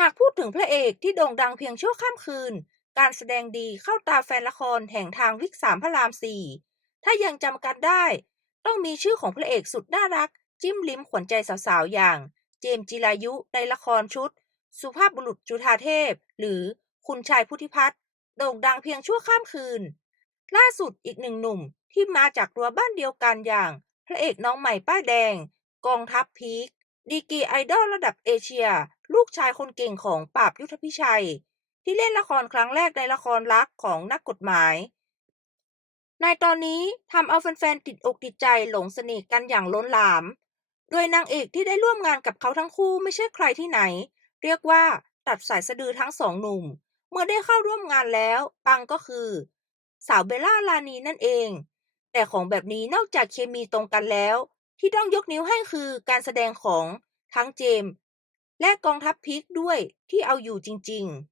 หากพูดถึงพระเอกที่โด่งดังเพียงชั่วข้ามคืน การแสดงดีเข้าตาแฟนละครแห่งทางวิกสามพระรามสี่ถ้ายังจำกันได้ ต้องมีชื่อของพระเอกสุดน่ารัก จิ้มลิ้มขวัญใจสาวๆ อย่าง เจมจิรายุในละครชุด สุภาพบุรุษจุฑาเทพ หรือคุณชายพุทธิพัฒน์โด่งดังเพียงชั่วข้ามคืน ล่าสุดอีกหนึ่งหนุ่มที่มาจากรั้วบ้านเดียวกันอย่าง พระเอกน้องใหม่ป้ายแดง กองทัพพีคดีกีไอดอลระดับเอเชีย ลูกชายคนเก่งของปราบยุทธพิชัย ที่เล่นละครครั้งแรกในละครรักของนักกฎหมาย ในตอนนี้ทำเอาแฟนๆติดอกติดใจหลงสน่ห์กันอย่างล้นหลาม โดยนางเอกที่ได้ร่วมงานกับเขาทั้งคู่ไม่ใช่ใครที่ไหน เรียกว่าตัดสายสะดือทั้งสองหนุ่ม เมื่อได้เข้าร่วมงานแล้วปังก็คือ สาวเบลล่าลานีนั่นเอง แต่ของแบบนี้นอกจากเคมีตรงกันแล้ว ที่ต้องยกนิ้วให้คือการแสดงของทั้งเจมส์ และกองทัพพิกด้วยที่เอาอยู่จริง ๆ